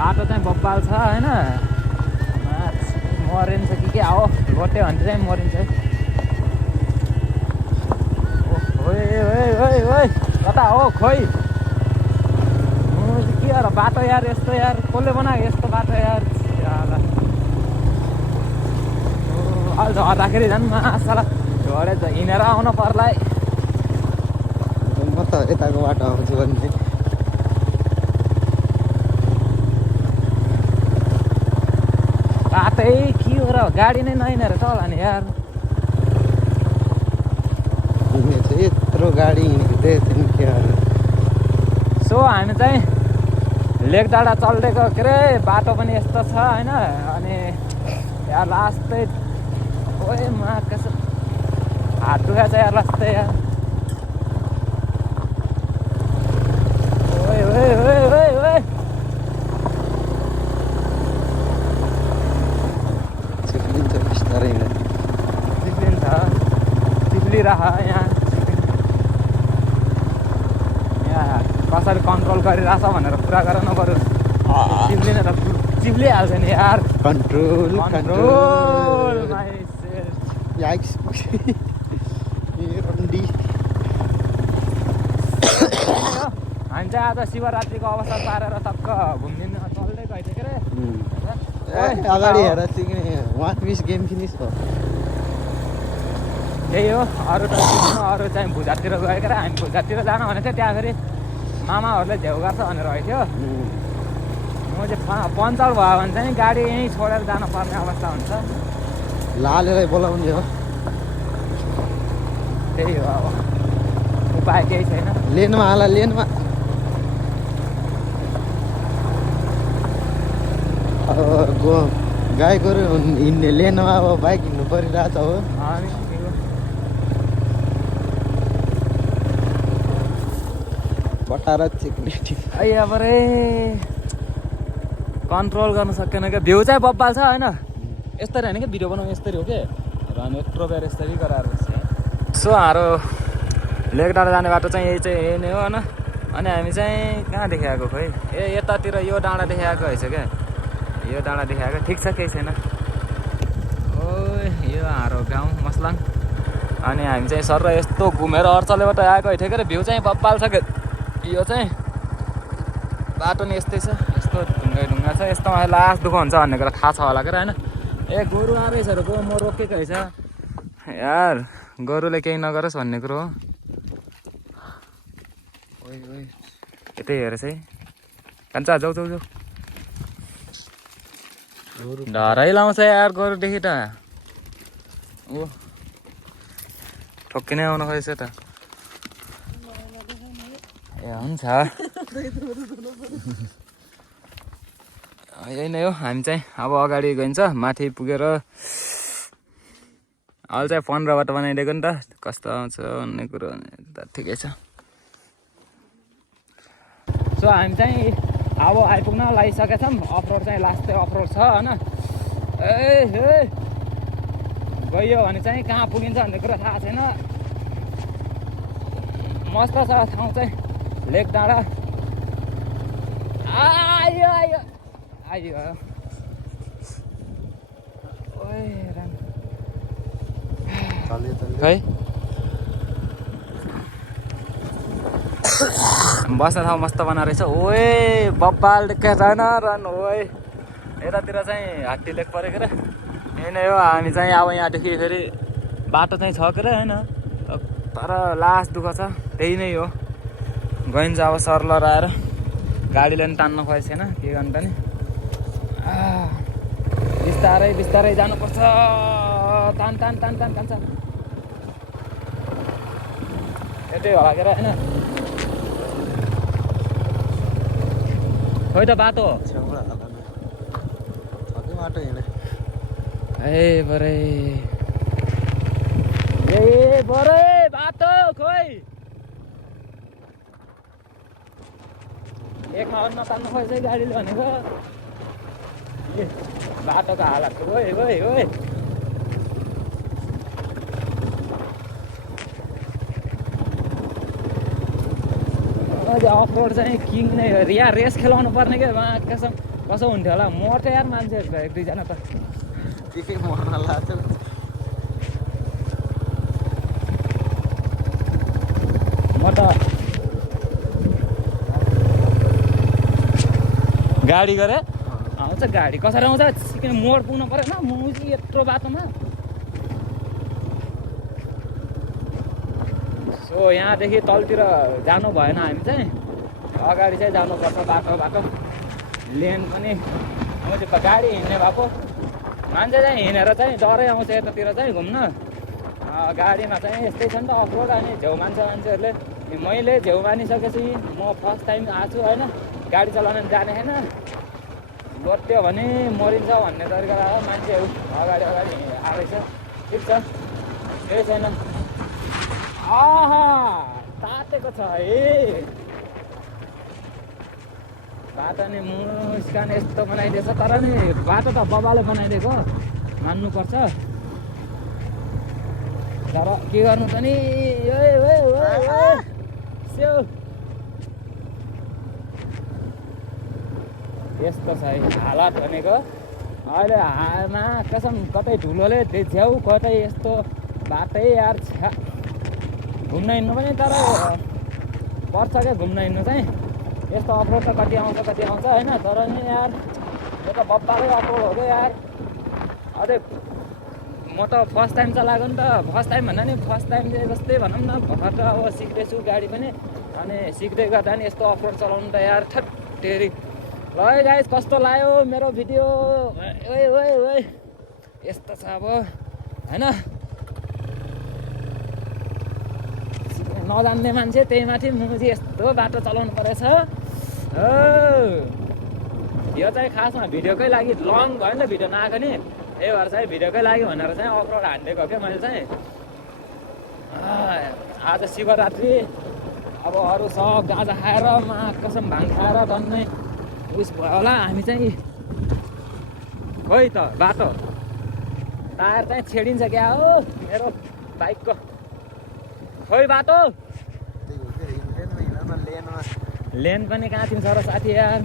बाटो चाहिँ बब्बाल छ होइन मरिन्छ कि के हो लोटे भने चाहिँ मरिन्छ है कता हो खोइ के हो र बाटो यार यस्तो यार कसले बनायो यस्तो बाटो यार अहिले झर्दाखेरि झन् मासाला झरे हिँडेर आउनु पर्ला है म त यताको बाटो आउँछु भने बाटै के हो र गाडी नै नहिँडेर त होला नि यार यत्रो गाडी हिँडेको थियो सो हामी चाहिँ लेक डाँडा चल्देको के अरे बाटो पनि यस्तो छ होइन अनि यार लास्टै ओए मा कसो हात दुखा छ यार लास्टै यार ओए ओए ओए ओए ओए चिप्लिन्छ बिस्तारै चिप्लिन्छ चिप्लिरह यहाँ कसरी कन्ट्रोल गरिरहेछ भनेर कुरा गर नपऱ्यो चिप्लिन त चिप्लिहाल्छ नि यार कन्ट्रोल कन्ट्रोल याक्स रन्डी हामी चाहिँ आज शिवरात्रिको अवसर पारेर टक्क घुम्दिन चल्दै गएको थियो के अरे अगाडि हेर सिक्ने 1 पिस गेम फिनिस हो त्यही हो अरू त अरू चाहिँ भुजातिर गयो के हामी भुजातिर जान भनेको थियो त्यहाँ फेरि मामाहरूले झेउ गर्छ भनेर भएको थियो म चाहिँ पञ्चर भयो भने चाहिँ गाडी यहीँ छोडेर जानुपर्ने अवस्था हुन्छ लालेलाई बोलाउने हो त्यही हो अब उपाय केही छैन लेनमा हाला लेनमा गाई गोरु हिँड्ने लेनमा अब बाइक हिँड्नु परिरहेछ हो बटारा चिक्ने अब रे कन्ट्रोल गर्न सकेन क्या भ्यू चाहिँ बब्बाल छ होइन यस्तरी होइन कि भिडियो बनाउनु यस्तरी हो कि र हामी यत्रो बेर यस्तरी गराएर सो हाम्रो लेक डाँडा जाने बाटो चाहिँ यही नै हो होइन अनि हामी चाहिँ कहाँदेखि आएको खोइ यतातिर यो डाँडा देखाएको रहेछ क्या यो डाँडा देखाएको ठिक छ केही छैन ओ यो हाम्रो गाउँ मसलाङ अनि हामी चाहिँ सर यस्तो घुमेर अर्चलेबाट आएको थियो क्या भ्यू चाहिँ बब्बाल छ क्या यो चाहिँ बाटो नि यस्तै छ यस्तो ढुङ्गा छ यस्तोमा लास्ट दुःख हुन्छ भन्ने कुरा थाहा छ होला क्या होइन ए गोरु आएछहरू गो म रोकेको रहेछ यार गोरुले केही नगरोस् भन्ने कुरो हो यतै हेरेछ है कान्छा जाऊ जाऊ जाऊ डरै लाउँछ यार गोरुदेखि त ओ ठोक्किनै आउनु खोजेछ त ए हुन्छ यही नै हो हामी चाहिँ अब अगाडि गइन्छ माथि पुगेर अहिले चाहिँ 15बाट बनाइदिएको नि त कस्तो आउँछ भन्ने कुरो त ठिकै छ सो हामी चाहिँ अब आइपुग्न लागिसकेछौँ अफरोड चाहिँ लास्टै अफरोड छ होइन ए गयो भने चाहिँ कहाँ पुगिन्छ भन्ने कुरा थाहा छैन मस्त छ ठाउँ चाहिँ लेक डाँडा आयो आयो आयो खै बस्ने ठाउँ मस्त बनाएको रहेछ ओए बब्बाल देख्या छैन रन ओए यतातिर चाहिँ हात्ती लेक परेको रे यही नै हो हामी चाहिँ अब यहाँदेखि फेरि बाटो चाहिँ छ के होइन तर लास्ट दुःख छ त्यही नै हो गइन्छ अब सरलर आएर गाडीले पनि तान्न खोजेको छैन के गर्नु त नि बिस्तारै बिस्तारै जानुपर्छ तान तान तान तान तान्छ यतै होला के होइन खोइ त बाटो बाटो हिँडे बरे बरे बाटो खोइ एक ठाउँ नतान्नु खोज्छ गाडीले भनेको बाटोको हालत ओए ओए ओए अफरोड चाहिँ किङ नै हो यहाँ रेस खेलाउनु पर्ने क्या कसम कसो हुन्थ्यो होला मर्छ यार मान्छेहरू एक दुईजना त के मर्न लाग्छ म त गाडी गरे आउँछ गाडी कसरी आउँछ सिक्किम मोड पुग्नु परेन मुजी यत्रो बाटोमा सो यहाँदेखि तलतिर जानु भएन हामी चाहिँ अगाडि चाहिँ जानुपर्छ बाटो लेन पनि आउँछ गाडी हिँड्ने भएको मान्छे चाहिँ हिँडेर चाहिँ डरै आउँछ यतातिर चाहिँ घुम्न गाडीमा चाहिँ यस्तै छ नि त अफरोड अनि झेउ मान्छेहरूले मैले झेउ मानिसकेपछि म फर्स्ट टाइम आएको छु होइन गाडी चलाउन जाने होइन लोट्यो भने मरिन्छ भन्ने तरिका हो मान्छेहरू अगाडि आएछ ठिक छ केही छैन आहा तातेको छ है बाटो नि मुस्कान यस्तो बनाइदिएछ तर नि बाटो त बबाले बनाइदिएको मान्नुपर्छ तर के गर्नु त नि स्यो यस्तो छ है हालत भनेको अहिले हालमा कसम कतै धुलोले देख्छ्याउ कतै यस्तो बाटै यार छ्या घुम्न हिँड्नु पनि तर पर्छ क्या घुम्न हिँड्नु चाहिँ यस्तो अफरोड त कति आउँछ होइन तर नि यार यो त बब्बाकै अफरोड हो क्या यार अझै म त फर्स्ट टाइम चलाएको नि त फर्स्ट टाइम भन्दा नि फर्स्ट टाइम चाहिँ जस्तै भनौँ न भर्खर त अब सिक्दैछु गाडी पनि अनि सिक्दै गर्दा नि यस्तो अफरोड चलाउनु त यार थेरी ल है गाइस कस्तो लाग्यो मेरो भिडियो ओए यस्तो छ अब होइन नजान्ने मान्छे त्यही माथि मुजी यस्तो बाटो चलाउनु परेछ यो चाहिँ खासमा भिडियोकै लागि लङ भयो नि त भिडियो नआएको नि त्यही भएर चाहिँ भिडियोकै लागि भनेर चाहिँ अफरोड हानिदिएको क्या मैले चाहिँ आज शिवरात्रि अब अरू सब गाजा खाएर कसम भाङ खाएर झन्नै उस भयो होला हामी चाहिँ खोइ त बाटो टायर चाहिँ छेडिन्छ क्या हो मेरो बाइकको खोइ बाटो लेन पनि कहाँ थिन्छ र साथी यार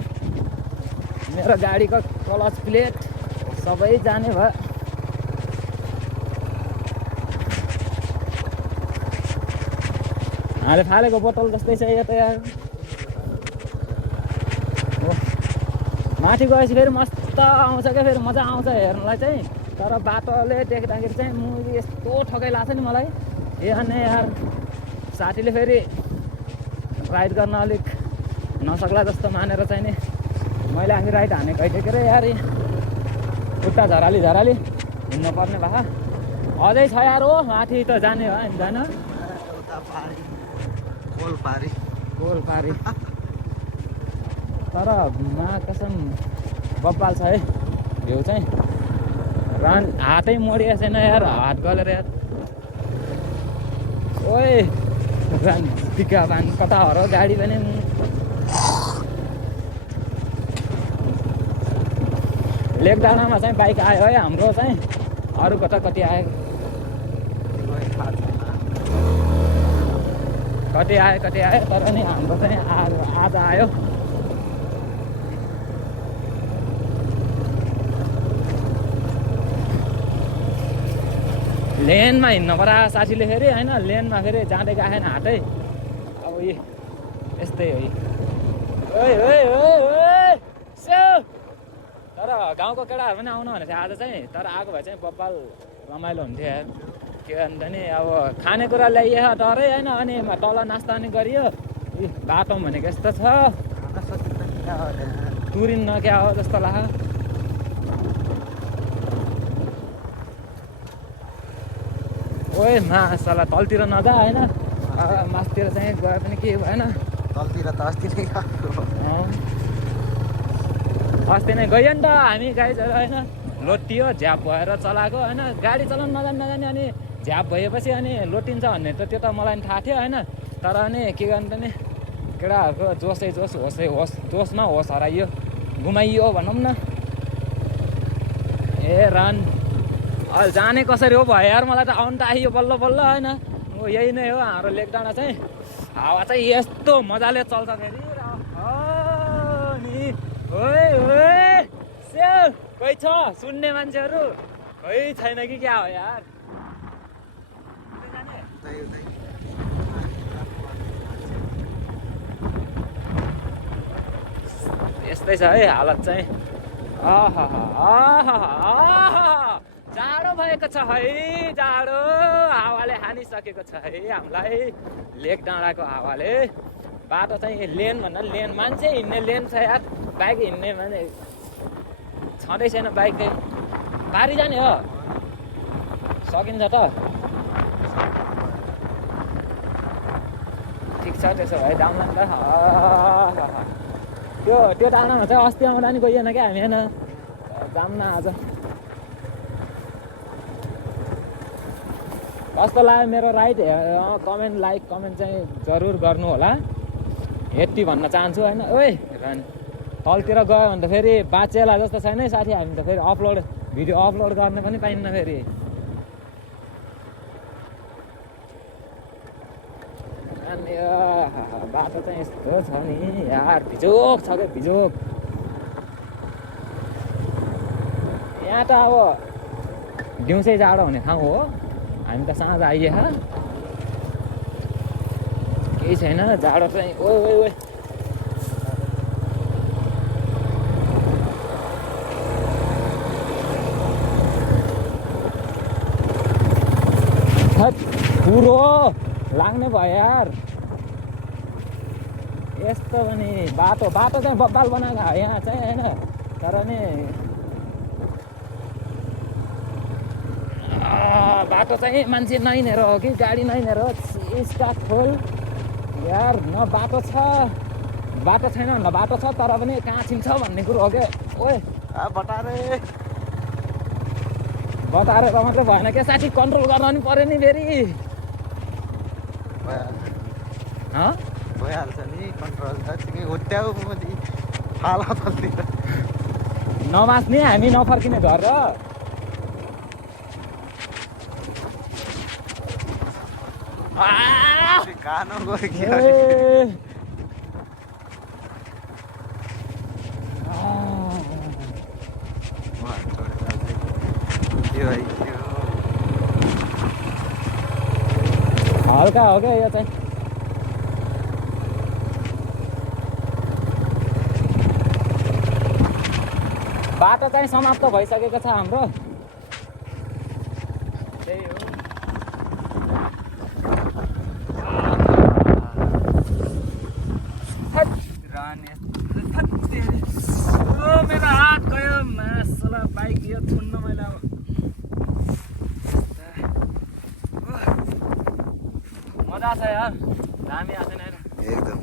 मेरो गाडीको क्लच प्लेट सबै जाने भयो हाले फालेको बोतल जस्तै छ यो त यार माथि गएपछि फेरि मस्त आउँछ क्या फेरि मजा आउँछ हेर्नुलाई चाहिँ तर बाटोले देख्दाखेरि चाहिँ म यस्तो ठकै लाग्छ नि मलाई अनि यार साथीले फेरि राइड गर्न अलिक नसक्ला जस्तो मानेर चाहिँ नि मैले आफै राइड हानेको होइन रे यार खुट्टा झराली हिँड्नु पर्ने भए अझै छ यार हो माथि त जाने हो नि जान गोलपारी तर कसम बब्बाल छ है भ्यू चाहिँ हातै मोडिएको छैन यार हात गलेर यार ओए टिका बान कता हो र गाडी पनि लेकडाँडामा चाहिँ बाइक आयो है हाम्रो चाहिँ अरू कति आयो कति आयो तर नि हाम्रो चाहिँ आज आयो लेनमा हिँड्नु परा साथीले फेरि होइन लेनमा फेरि जाँदै गएन हातै अब यस्तै हो तर गाउँको केटाहरू पनि आउनु भनेको थियो आज चाहिँ तर आएको भए चाहिँ बब्बाल रमाइलो हुन्थ्यो यार के अन्त नि अब खानेकुरा ल्याइयो डरै होइन अनि तल नास्ता पनि गरियो बाटो भनेको यस्तो छ तुरिन्न क्या हो जस्तो लाग्यो ओए मासला तलतिर नजा होइन मासतिर चाहिँ गए पनि के भएन तलतिर त अस्ति नै गयो नि त हामी गाइजहरू होइन लोटियो झ्याप भएर चलाएको होइन गाडी चलाउनु नजाने अनि झ्याप भएपछि अनि लोटिन्छ भन्ने त त्यो त मलाई थाहा थियो होइन तर अनि के गर्नु त नि केटाहरूको जोसमा होस हराइयो घुमाइयो भनौँ न ए रन अहिले जाने कसरी हो भयो यार मलाई त आउनु त आइयो बल्ल होइन यही नै हो हाम्रो लेकडाँडा चाहिँ हावा चाहिँ यस्तो मजाले चल्छ फेरि नि ओए कोही छ सुन्ने मान्छेहरू कोही छैन कि क्या हो यार यस्तै छ है हालत चाहिँ जाडो भएको छ है जाडो हावाले हानिसकेको छ है हामीलाई लेक डाँडाको हावाले बाटो चाहिँ लेन भन्दा लेन मान्छे हिँड्ने लेन छ यार बाइक हिँड्ने मान्छे छँदै छैन बाइक चाहिँ पारी जाने हो सकिन्छ त ठिक छ त्यसो भए जाउँला नि त त्यो डाँडामा चाहिँ अस्ति आउँदा नि गइएन क्या हामी होइन जाऊँ न आज कस्तो लाग्यो मेरो राइड कमेन्ट लाइक कमेन्ट चाहिँ जरुर गर्नु होला यति भन्न चाहन्छु होइन ओइ तलतिर गयो भने त फेरि बाँचेला जस्तो छैन है साथी हामी त फेरि भिडियो अपलोड गर्न पनि पाइन्न फेरि अनि बाटो चाहिँ यस्तो छ नि यार भिजोक छ क्या भिजोक यहाँ त अब दिउँसै जाडो हुने ठाउँ हो हामी त साँझ आइए केही छैन जाडो चाहिँ ओ पुरो लाग्ने भयो यार यस्तो पनि बाटो चाहिँ बब्बाल बनाएको हो यहाँ चाहिँ होइन तर नि बाटो चाहिँ मान्छे नहिँडेर हो कि गाडी नहिँडेर हो स्टार्ट खोल यार न बाटो छ बाटो छैन न बाटो छ तर पनि कहाँ छिन्छ भन्ने कुरो हो क्या ओए बताएर त मात्रै भएन क्या साथी कन्ट्रोल गर्न पनि पऱ्यो नि फेरि भइहाल्छ नि कन्ट्रोल त हुत्याउ नमास्ने हामी नफर्किने घर र हल्का हो क्या यो चाहिँ बाटो चाहिँ समाप्त भइसकेको छ हाम्रो त्यही हो मेरो हात गयो मासला बाइक यो थुन्न मैले अब मजा छ यार दामी आएको छैन एकदम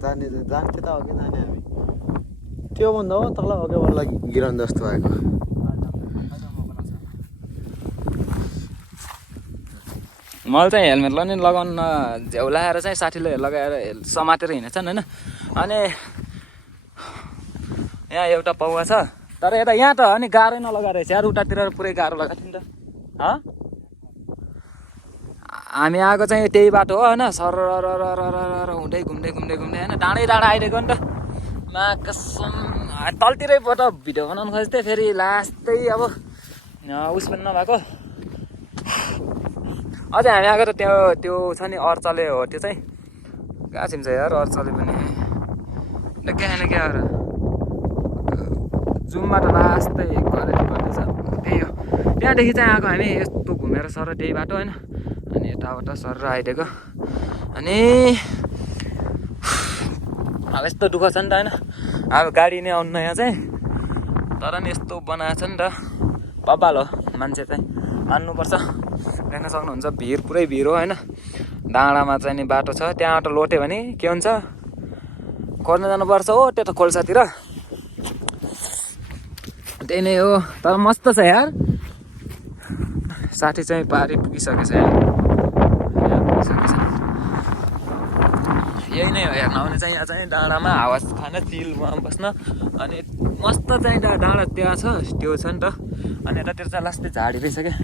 जाने जान्थे त हो कि जाने हामी त्योभन्दा हो तल हो क्या बल्ल गिराउनु जस्तो भएको मैले चाहिँ हेलमेट नि लगाउन झ्याउलाएर चाहिँ साथीले लगाएर समातेर हिँडेछन् होइन अनि यहाँ एउटा पौवा छ तर यता यहाँ त अनि गाह्रै नलगाएर रहेछ यार उतातिर पुरै गाह्रो लगाएको थियो नि त हामी आएको चाहिँ त्यही बाटो हो होइन सर हुँदै घुम्दै होइन डाँडै डाँडा आइदिएको नि त मा कसम तलतिरैबाट भिडियो बनाउनु खोज्थेँ फेरि लास्टै अब उस पनि नभएको अझै हामी आएको त त्यो छ नि अर्चले हो त्यो चाहिँ कहाँ छिन्छ यार अर्चले पनि क्या जुमबाट लास्टै गर्दैछ त्यही हो त्यहाँदेखि चाहिँ आएको हामी यस्तो घुमेर सर त्यही बाटो होइन अनि यताबाट सर आइदिएको अनि अब यस्तो दुःख छ नि त होइन अब गाडी नै आउनु यहाँ चाहिँ तर नि यस्तो बनाएको छ नि त बब्बाल हो मान्छे चाहिँ मान्नुपर्छ देख्न सक्नुहुन्छ भिड पुरै भिड हो होइन डाँडामा चाहिँ नि बाटो छ त्यहाँबाट लोट्यो भने के हुन्छ खोज्न जानुपर्छ हो त्यो त खोल्सातिर त्यही नै हो तर मस्त छ यार साथी चाहिँ पारी पुगिसकेछ यार यही नै हो यार नआउने चाहिँ यहाँ चाहिँ डाँडामा हावा खान चिलमा बस्न अनि मस्त चाहिँ डाँडा त्यहाँ छ त्यो छ नि त अनि यतातिर चाहिँ लास्टै झाडी रहेछ क्या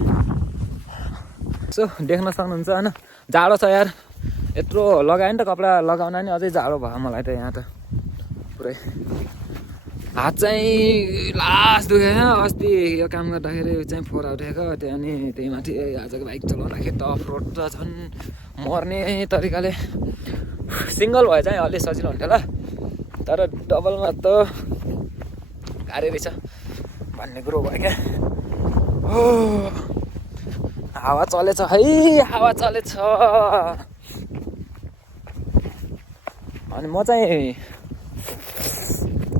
यसो देख्न सक्नुहुन्छ होइन जाडो छ यार यत्रो लगायो नि त कपडा लगाउन नि अझै जाडो भयो मलाई त यहाँ त पुरै हात चाहिँ लास्ट दुखेन अस्ति यो काम गर्दाखेरि चाहिँ फोरा उठेको त्यहाँ अनि त्यही माथि आजको बाइक चलाउँदाखेरि त अफ रोड त झन् मर्ने तरिकाले सिङ्गल भए चाहिँ अलि सजिलो हुन्थ्यो ल तर डबलमा त गाह्रै रहेछ भन्ने कुरो भयो क्या हो हावा चलेछ है हावा चलेछ अनि म चाहिँ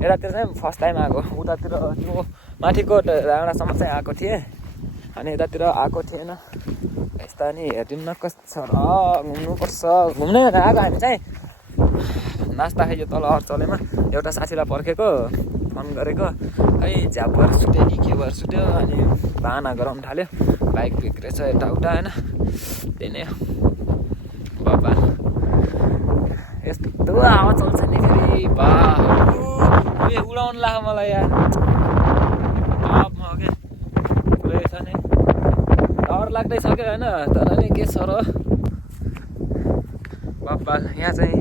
यतातिर चाहिँ फर्स्ट टाइम आएको उतातिर त्यो माथिको राणासम्म चाहिँ आएको थिएँ अनि यतातिर आएको थिएन यस्ता नि हेरिदिउँ न कस्तो छ र घुम्नुपर्छ घुम्नै आएको हामी चाहिँ नास्ता खाइयो तल अर्चलेमा एउटा साथीलाई पर्खेको फोन गरेको है झ्याप भएर सुत्यो कि के भएर सुत्यो अनि बाहना गराउनु थाल्यो बाइक बिग्रेछ यताउता होइन त्यही नै बाबा यस्तो हावा चल्छ नि फेरि बा उडाउनु लाग्यो मलाई यार के पुरै छ नि डर लाग्दैछ क्या होइन तर नि के छ र बाबा यहाँ चाहिँ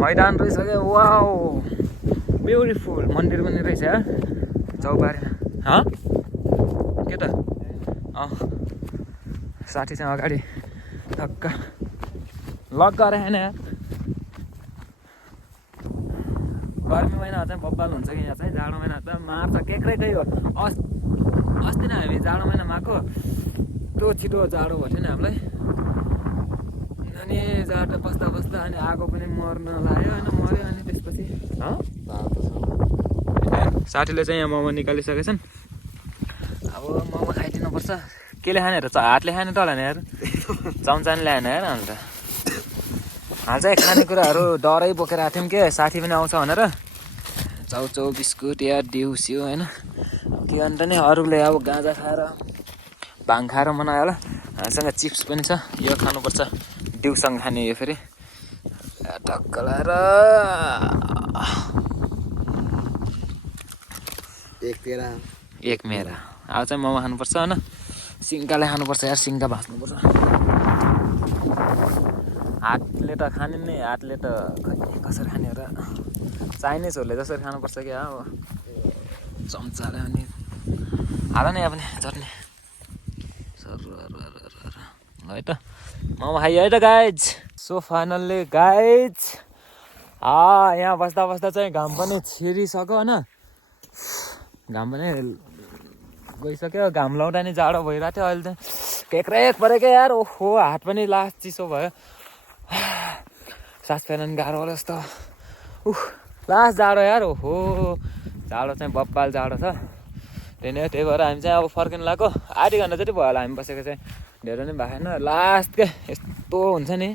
मैदान रहेछ क्या वाउ ब्युटिफुल मन्दिर पनि रहेछ चौबारीमा के त साथी चाहिँ अगाडि ठक्क लक गरेँ होइन यार गर्मी महिना चाहिँ बब्बाल हुन्छ कि यहाँ चाहिँ जाडो महिना त मार्छ केक्रेकै हो अस्ति नै हामी जाडो महिनामा आएको त्यो छिटो जाडो भयो थियो नि हामीलाई अनि जाडो बस्दा बस्दा अनि आगो पनि मर्न लाग्यो होइन मऱ्यो अनि त्यसपछि साथीले चाहिँ यहाँ मोमो निकालिसकेछन् अब मोमो खाइदिनुपर्छ केले खाने हेर हातले खाने त होला नि यार चम्चाले ल्याएन यार अन्त हाल चाहिँ खानेकुराहरू डरै बोकेर आएको थियौँ के साथी पनि आउँछ भनेर चाउचाउ बिस्कुट या दिउँसियो होइन के अन्त नि अरूले अब गाँजा खाएर भाङ खाएर मनायो होला हामीसँग चिप्स पनि छ यो खानुपर्छ दिउँसँग खाने यो फेरि टक्क लाएर एक मेरा अब चाहिँ मोमो खानुपर्छ होइन सिङ्काले खानुपर्छ यार सिङ्का भाँच्नुपर्छ हातले त खाने नै हातले त खै कसरी खाने हो र चाइनिजहरूले जसरी खानुपर्छ क्या अब चम्चाले अनि हाल नि यहाँ पनि चट्नी सर है त मोमो खाइयो है त गाइज सो फाइनल्ली गाइज यहाँ बस्दा बस्दा चाहिँ घाम पनि छिरिसक्यो होइन घाम पनि गइसक्यो घाम लाउँदा नि जाडो भइरहेको थियो अहिले चाहिँ केक्रेक पऱ्यो क्या यार ओहो हात पनि लास्ट चिसो भयो सास फेर्न गाह्रो होला जस्तो लास्ट जाडो यार ओहो जाडो चाहिँ बब्बाल जाडो छ त्यही नै त्यही भएर हामी चाहिँ अब फर्किनु लाग्यो आधी घन्टा जति भयो होला हामी बसेको चाहिँ धेरै नै भएन लास्ट के यस्तो हुन्छ नि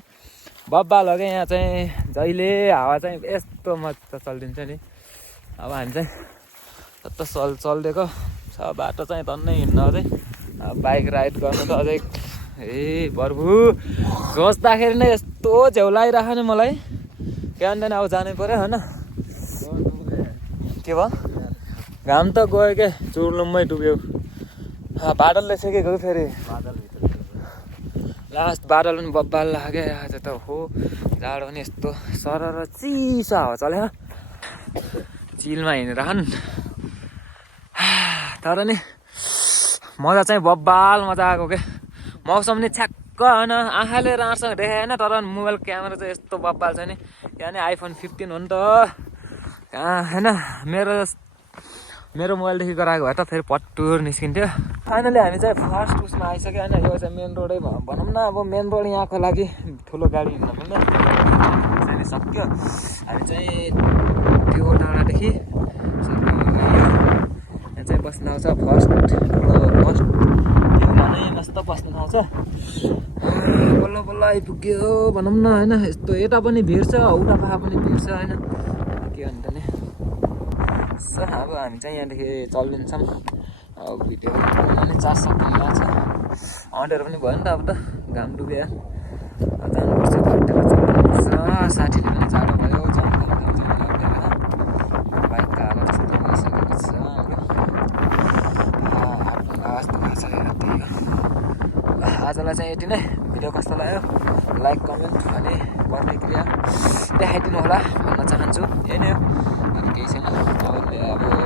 बब्बाल हो क्या यहाँ चाहिँ जहिले हावा चाहिँ यस्तो मजा चलिदिन्छ नि अब हामी चाहिँ यस्तो चलिदिएको छ बाटो चाहिँ तन्नै हिँड्न अझै बाइक राइड गर्नु त अझै प्रभु सोच्दाखेरि नै यस्तो झ्याउ लागिरहेको नि मलाई के अन्त अब जानै पऱ्यो होइन के भयो घाम त गयो क्या चुर्लुम्मै डुब्यो बादलले सेकेको फेरि लास्ट बादल पनि बब्बाल लाग्यो आज त हो जाडो पनि यस्तो सरर चिसो हावा चल्यो चिलमा हिँडेर तर नि मजा चाहिँ बब्बाल मजा आएको क्या मौसम नि छ्याक्क होइन आँखाले राम्रोसँग देखाएन तर मोबाइल क्यामेरा चाहिँ यस्तो बब्बाल छ नि यहाँ नि आइफोन 15 हो नि त होइन मेरो मोबाइलदेखि गराएको भए त फेरि पट्टुर निस्किन्थ्यो फाइनली हामी चाहिँ फर्स्ट उसमा आइसक्यो होइन यो चाहिँ मेन रोडै भनौँ न अब मेन रोड यहाँको लागि ठुलो गाडी हिँड्न मिल्दैन सक्यो हामी चाहिँ त्यो डाँडादेखि यहाँ चाहिँ बस्न आउँछ फर्स्ट नै मस्त बस्न आउँछ बल्ल बल्ल आइपुग्यो भनौँ न होइन यस्तो यता पनि भिड छ उता पा पनि भिड छ होइन के अन्त नि अब हामी चाहिँ यहाँदेखि चलिदिन्छौँ अब भिडियो पनि 4 सेकेन्ड लाग्छ अँडेर पनि भयो नि त अब त घाम डुब्यो जानुपर्छ घरतिर चल्नुपर्छ साथीले पनि जाडो भयो बाइक हालत जस्तो भइसकेको छ आजलाई चाहिँ यति नै भिडियो कस्तो लाग्यो लाइक कमेन्ट अनि प्रतिक्रिया देखाइदिनु होला भन्न चाहन्छु यही नै हो केही छैन अब